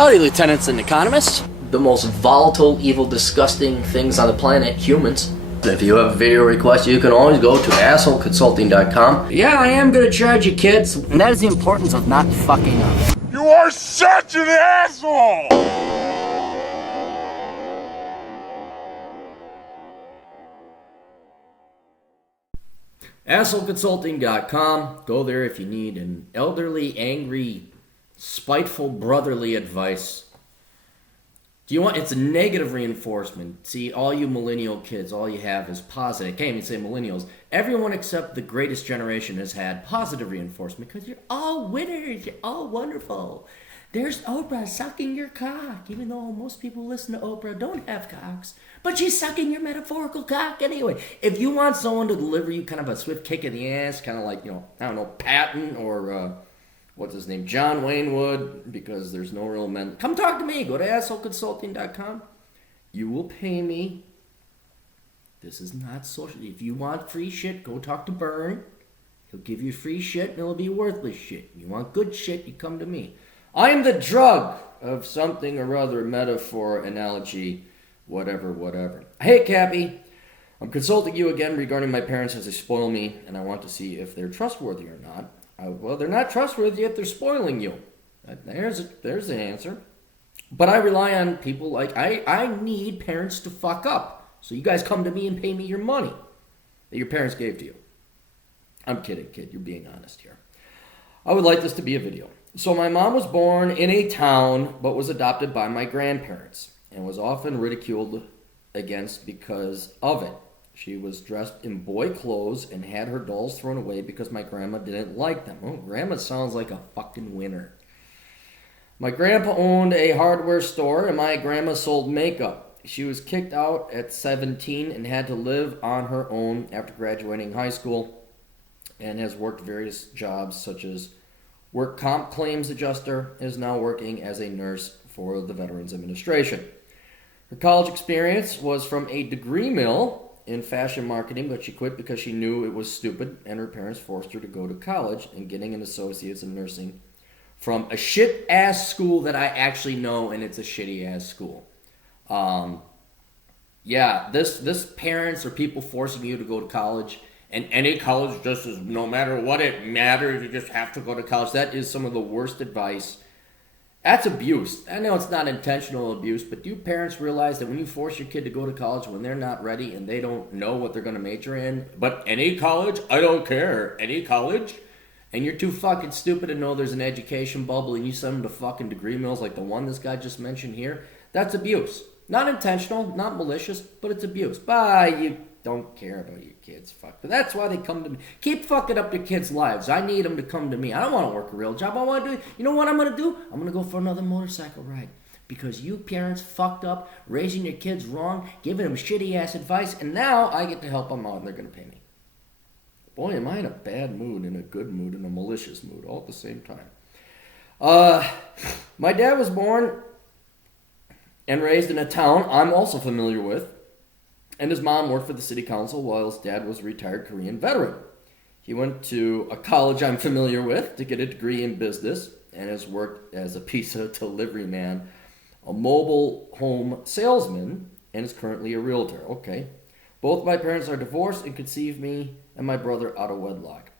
Howdy, lieutenants and economists. The most volatile, evil, disgusting things on the planet, humans. If you have a video request, you can always go to assholeconsulting.com. Yeah, I am gonna charge you, kids. And that is the importance of not fucking up. You are such an asshole! assholeconsulting.com. Go there if you need an elderly, angry, spiteful, brotherly advice. Do you want? It's a negative reinforcement. See, all you millennial kids, all you have is positive. I can't even say millennials. Everyone except the greatest generation has had positive reinforcement because you're all winners. You're all wonderful. There's Oprah sucking your cock, even though most people listen to Oprah don't have cocks. But she's sucking your metaphorical cock anyway. If you want someone to deliver you kind of a swift kick in the ass, kind of like, I don't know, Patton or, what's his name, John Wayne Wood, because there's no real men. Come talk to me. Go to assholeconsulting.com. You will pay me. This is not social. If you want free shit, go talk to Byrne. He'll give you free shit and it'll be worthless shit. You want good shit, you come to me. I am the drug of something or other, metaphor, analogy, whatever. Hey, Cappy. I'm consulting you again regarding my parents as they spoil me, and I want to see if they're trustworthy or not. Well, they're not trustworthy if they're spoiling you. There's the answer. But I rely on people like, I need parents to fuck up. So you guys come to me and pay me your money that your parents gave to you. I'm kidding, kid. You're being honest here. I would like this to be a video. So my mom was born in a town, but was adopted by my grandparents, and was often ridiculed against because of it. She was dressed in boy clothes and had her dolls thrown away because my grandma didn't like them. Oh, grandma sounds like a fucking winner. My grandpa owned a hardware store, and my grandma sold makeup. She was kicked out at 17 and had to live on her own after graduating high school, and has worked various jobs such as work comp claims adjuster, and is now working as a nurse for the Veterans Administration. Her college experience was from a degree mill in fashion marketing, but she quit because she knew it was stupid, and her parents forced her to go to college and getting an associate's in nursing from a shit-ass school that I actually know, and it's a shitty-ass school. This parents or people forcing you to go to college, and any college just is, no matter what it matters, you just have to go to college. That is some of the worst advice. That's abuse. I know it's not intentional abuse, but do parents realize that when you force your kid to go to college when they're not ready and they don't know what they're going to major in, but any college, I don't care, any college, and you're too fucking stupid to know there's an education bubble and you send them to fucking degree mills like the one this guy just mentioned here, that's abuse. Not intentional, not malicious, but it's abuse. You don't care about your kids. Fuck. But that's why they come to me. Keep fucking up your kids' lives. I need them to come to me. I don't want to work a real job. I want to do, you know what I'm going to do? I'm going to go for another motorcycle ride. Because you parents fucked up, raising your kids wrong, giving them shitty-ass advice, and now I get to help them out and they're going to pay me. Boy, am I in a bad mood, in a good mood, in a malicious mood, all at the same time. My dad was born and raised in a town I'm also familiar with, and his mom worked for the city council while his dad was a retired Korean veteran. He went to a college I'm familiar with to get a degree in business and has worked as a pizza delivery man, a mobile home salesman, and is currently a realtor. Okay. Both my parents are divorced and conceived me and my brother out of wedlock.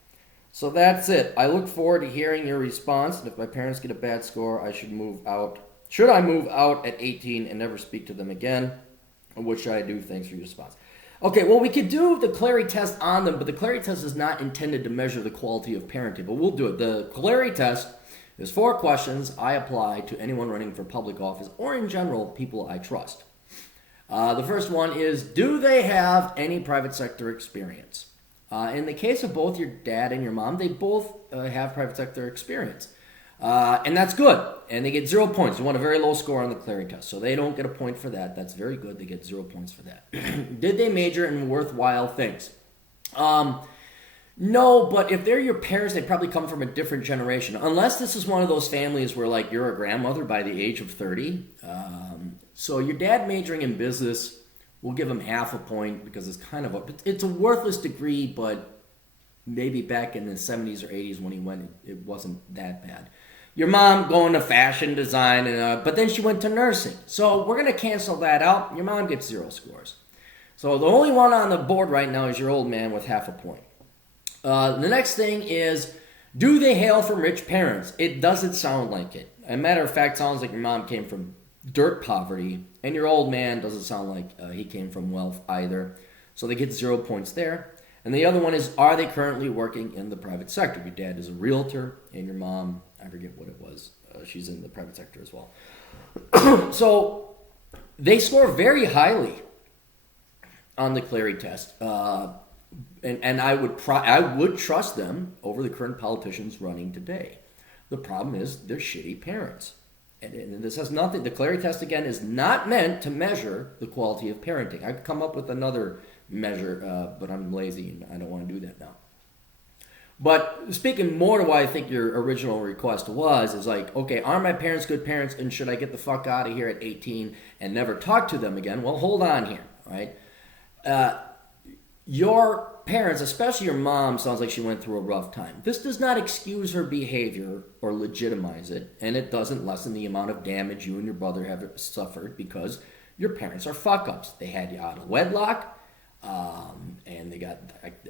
So that's it. I look forward to hearing your response, and if my parents get a bad score, should I move out at 18 and never speak to them again? Which I do. Thanks for your response. Okay, well, we could do the Clary test on them, but the Clary test is not intended to measure the quality of parenting, but we'll do it. The Clary test is 4 questions I apply to anyone running for public office or, in general, people I trust. The first one is, do they have any private sector experience? In the case of both your dad and your mom, they both have private sector experience. And that's good. And they get 0 points. You want a very low score on the Clary test. So they don't get a point for that. That's very good. They get 0 points for that. Did they major in worthwhile things? No, but if they're your parents, they probably come from a different generation. Unless this is one of those families where, like, you're a grandmother by the age of 30. So your dad majoring in business, we'll give him half a point because it's a worthless degree, but maybe back in the 70s or 80s when he went, it wasn't that bad. Your mom going to fashion design, but then she went to nursing. So we're going to cancel that out. Your mom gets 0 scores. So the only one on the board right now is your old man with half a point. The next thing is, do they hail from rich parents? It doesn't sound like it. As a matter of fact, it sounds like your mom came from dirt poverty, and your old man doesn't sound like he came from wealth either. So they get 0 points there. And the other one is, are they currently working in the private sector? Your dad is a realtor, and your mom, I forget what it was, she's in the private sector as well. So they score very highly on the Clary test. And I would trust them over the current politicians running today. The problem is they're shitty parents. And this has nothing, the Clary test again is not meant to measure the quality of parenting. I could come up with another measure, but I'm lazy and I don't want to do that now. But speaking more to why I think your original request is like, okay, are my parents good parents and should I get the fuck out of here at 18 and never talk to them again? Well, hold on here, right? Your parents, especially your mom, sounds like she went through a rough time. This does not excuse her behavior or legitimize it, and it doesn't lessen the amount of damage you and your brother have suffered because your parents are fuck-ups. They had you out of wedlock, and they got,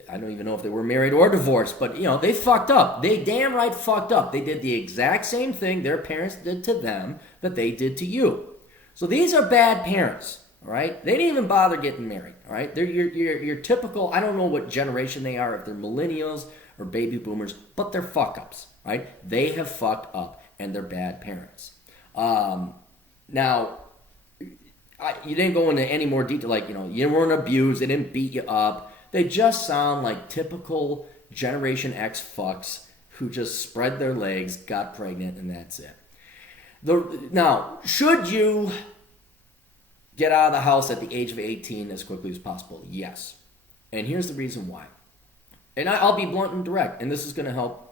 I don't even know if they were married or divorced, but, they fucked up. They damn right fucked up. They did the exact same thing their parents did to them that they did to you. So these are bad parents. All right, they didn't even bother getting married. All right, they're your typical. I don't know what generation they are, if they're millennials or baby boomers, but they're fuck ups. Right, they have fucked up and they're bad parents. Now, you didn't go into any more detail, like you weren't abused, they didn't beat you up. They just sound like typical Generation X fucks who just spread their legs, got pregnant, and that's it. Now, should you get out of the house at the age of 18 as quickly as possible? Yes. And here's the reason why. And I'll be blunt and direct, and this is going to help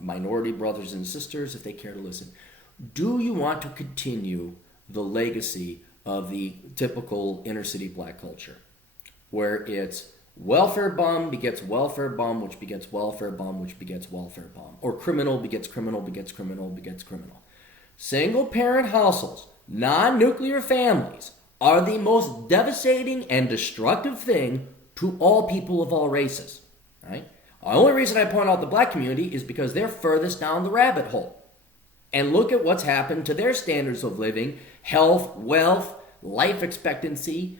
minority brothers and sisters if they care to listen. Do you want to continue the legacy of the typical inner city black culture, where it's welfare bum begets welfare bum, which begets welfare bum, which begets welfare bum, or criminal begets criminal begets criminal begets criminal? Single parent households, non-nuclear families, are the most devastating and destructive thing to all people of all races. Right? The only reason I point out the black community is because they're furthest down the rabbit hole. And look at what's happened to their standards of living, health, wealth, life expectancy,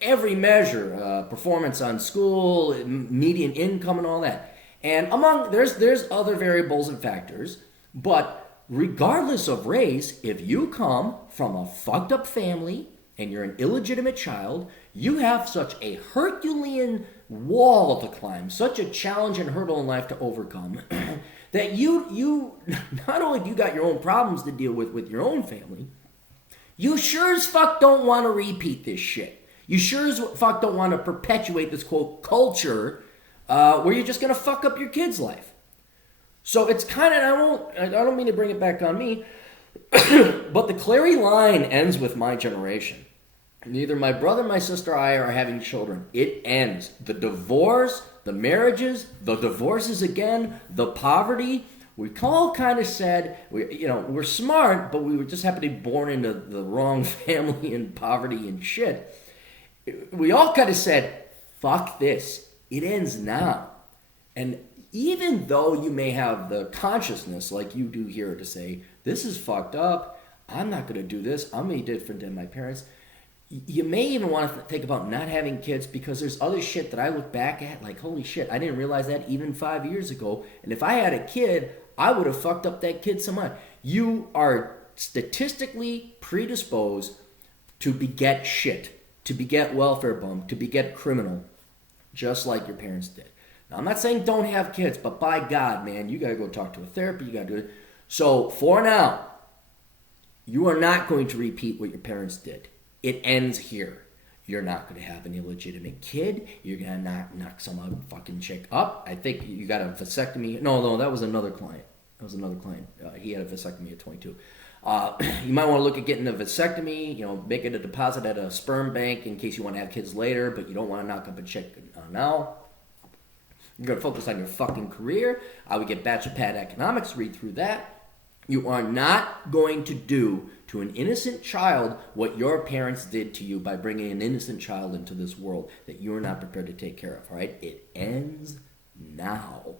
every measure, performance on school, median income, and all that. And there's other variables and factors, but regardless of race, if you come from a fucked up family and you're an illegitimate child, you have such a Herculean wall to climb, such a challenge and hurdle in life to overcome, that you not only do you got your own problems to deal with your own family, you sure as fuck don't want to repeat this shit. You sure as fuck don't want to perpetuate this, quote, culture where you're just going to fuck up your kid's life. So it's kind of, I don't mean to bring it back on me, but the Clary line ends with my generation. Neither my brother, my sister, or I are having children. It ends. The divorce, the marriages, the divorces again, the poverty. We all kind of said, we're smart, but we just happen to be born into the wrong family and poverty and shit. We all kind of said, fuck this. It ends now. And even though you may have the consciousness like you do here to say, this is fucked up, I'm not going to do this, I'm going to be different than my parents, you may even want to think about not having kids because there's other shit that I look back at like, holy shit, I didn't realize that even 5 years ago. And if I had a kid, I would have fucked up that kid so much. You are statistically predisposed to beget shit, to beget welfare bum, to beget criminal, just like your parents did. Now, I'm not saying don't have kids, but by God, man, you got to go talk to a therapist. You got to do it. So for now, you are not going to repeat what your parents did. It ends here. You're not going to have an illegitimate kid. You're going to knock some other fucking chick up. I think you got a vasectomy. No, that was another client. He had a vasectomy at 22. You might want to look at getting a vasectomy, making a deposit at a sperm bank in case you want to have kids later, but you don't want to knock up a chick now. You're going to focus on your fucking career. I would get Bachelor Pad Economics, read through that. You are not going to do to an innocent child what your parents did to you by bringing an innocent child into this world that you're not prepared to take care of, all right? It ends now.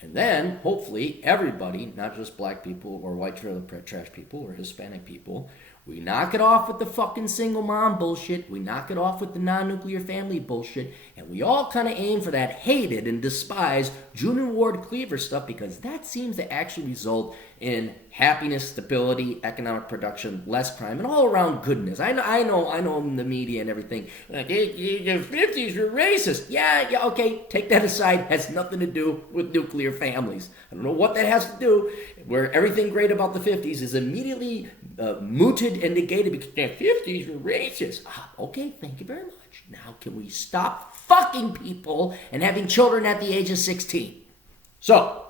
And then, hopefully, everybody, not just black people or white trailer trash people or Hispanic people, we knock it off with the fucking single mom bullshit. We knock it off with the non-nuclear family bullshit. And we all kind of aim for that hated and despised Junior Ward Cleaver stuff because that seems to actually result in happiness, stability, economic production, less crime, and all around goodness. I know in the media and everything, like, the 50s were racist. Yeah, okay, take that aside. Has nothing to do with nuclear families. I don't know what that has to do, where everything great about the 50s is immediately mooted and negated because the 50s were racist. Okay, thank you very much. Now can we stop fucking people and having children at the age of 16? So,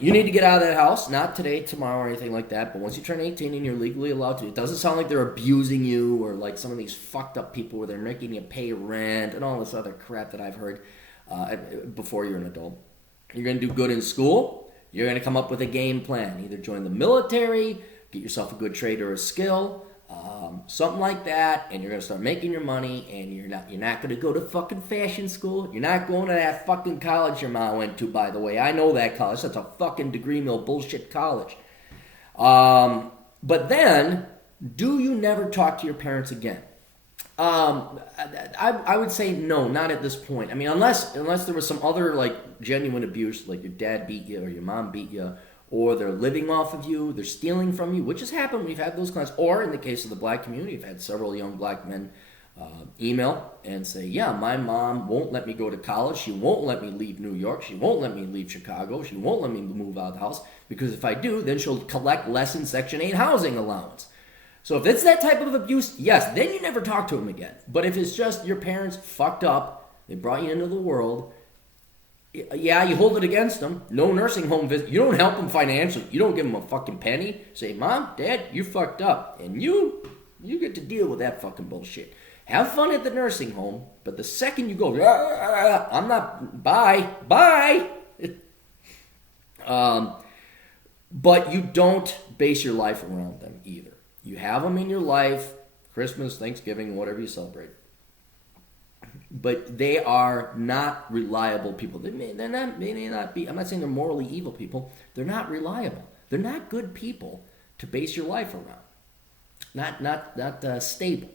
you need to get out of that house, not today, tomorrow, or anything like that, but once you turn 18 and you're legally allowed to, it doesn't sound like they're abusing you or like some of these fucked up people where they're making you pay rent and all this other crap that I've heard before you're an adult. You're going to do good in school. You're going to come up with a game plan. Either join the military, get yourself a good trade or a skill, something like that, and you're going to start making your money, and you're not going to go to fucking fashion school. You're not going to that fucking college your mom went to, by the way. I know that college. That's a fucking degree mill bullshit college. But then, do you never talk to your parents again? I would say no, not at this point. I mean, unless there was some other like genuine abuse, like your dad beat you or your mom beat you, or they're living off of you, they're stealing from you, which has happened. We've had those kinds. Or in the case of the black community, we've had several young black men email and say, yeah, my mom won't let me go to college. She won't let me leave New York. She won't let me leave Chicago. She won't let me move out of the house because if I do, then she'll collect less in Section 8 housing allowance. So if it's that type of abuse, yes, then you never talk to them again. But if it's just your parents fucked up, they brought you into the world, yeah, you hold it against them. No nursing home visit. You don't help them financially. You don't give them a fucking penny. Say, Mom, Dad, you fucked up. And you get to deal with that fucking bullshit. Have fun at the nursing home, but the second you go, I'm not, bye. But you don't base your life around them either. You have them in your life, Christmas, Thanksgiving, whatever you celebrate. But they are not reliable people. They may not be, I'm not saying they're morally evil people. They're not reliable. They're not good people to base your life around. Not stable.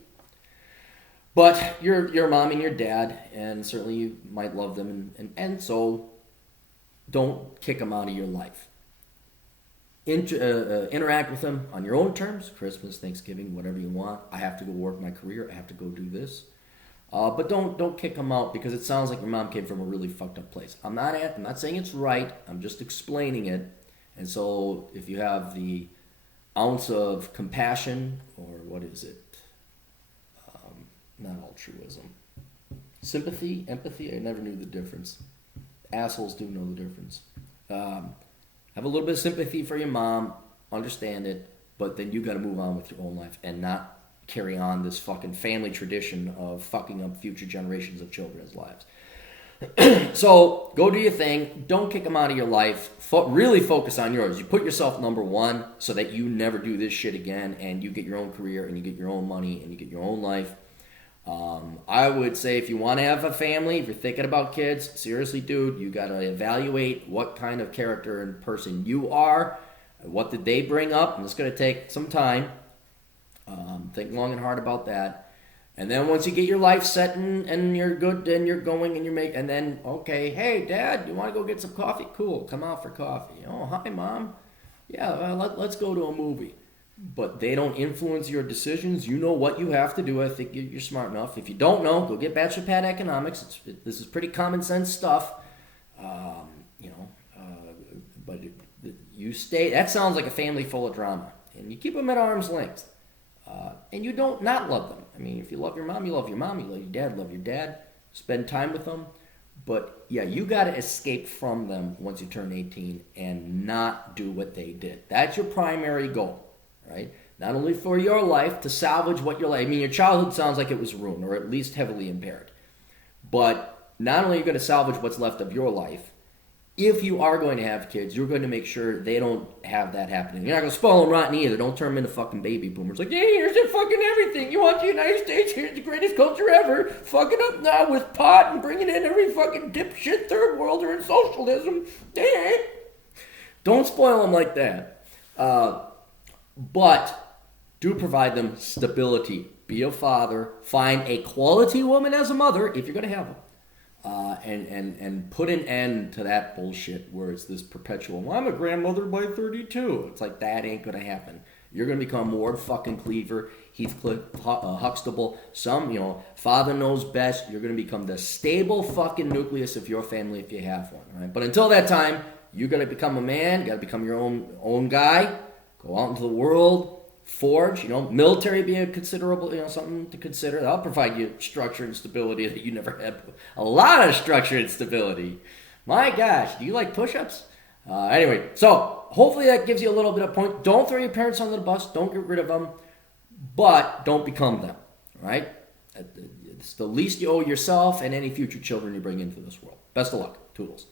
But your mom and your dad, and certainly you might love them, and so don't kick them out of your life. Interact with them on your own terms, Christmas, Thanksgiving, whatever you want. I have to go work my career. I have to go do this. But don't kick them out because it sounds like your mom came from a really fucked up place. I'm not saying it's right. I'm just explaining it. And so if you have the ounce of compassion, or what is it? Not altruism. Sympathy, empathy, I never knew the difference. Assholes do know the difference. Have a little bit of sympathy for your mom, understand it, but then you got to move on with your own life and not carry on this fucking family tradition of fucking up future generations of children's lives. So go do your thing. Don't kick them out of your life. Really focus on yours. You put yourself number one so that you never do this shit again, and you get your own career and you get your own money and you get your own life. I would say if you want to have a family, if you're thinking about kids, seriously, dude, you got to evaluate what kind of character and person you are. What did they bring up? And it's going to take some time. Think long and hard about that. And then once you get your life set and you're good and you're going and and then, okay, hey, Dad, you want to go get some coffee? Cool, come out for coffee. Oh, hi, Mom. Yeah, let's go to a movie. But they don't influence your decisions. You know what you have to do. I think you're smart enough. If you don't know, go get Bachelor Pad Economics. This is pretty common sense stuff. But you stay. That sounds like a family full of drama. And you keep them at arm's length. And you don't not love them. I mean, if you love your mom, you love your mom. You love your dad, love your dad. Spend time with them. But, yeah, you got to escape from them once you turn 18 and not do what they did. That's your primary goal, right? Not only for your life, to salvage what your life... I mean, your childhood sounds like it was ruined, or at least heavily impaired. But not only are you going to salvage what's left of your life, if you are going to have kids, you're going to make sure they don't have that happening. You're not going to spoil them rotten either. Don't turn them into fucking baby boomers. Like, hey, here's your fucking everything. You want the United States? Here's the greatest culture ever. Fuck it up now with pot and bringing in every fucking dipshit third worlder and socialism. Hey. Don't spoil them like that. But do provide them stability. Be a father. Find a quality woman as a mother if you're going to have them. And put an end to that bullshit where it's this perpetual, well, I'm a grandmother by 32. It's like, that ain't going to happen. You're going to become Ward fucking Cleaver, Heathcliff Huxtable, father knows best. You're going to become the stable fucking nucleus of your family if you have one. Right? But until that time, you got to become a man. You got to become your own guy. Go out into the world. Forge, military be a considerable, something to consider. That'll provide you structure and stability that you never had. A lot of structure and stability. My gosh, do you like push-ups? Anyway, so hopefully that gives you a little bit of point. Don't throw your parents under the bus. Don't get rid of them. But don't become them, right? It's the least you owe yourself and any future children you bring into this world. Best of luck. Toodles.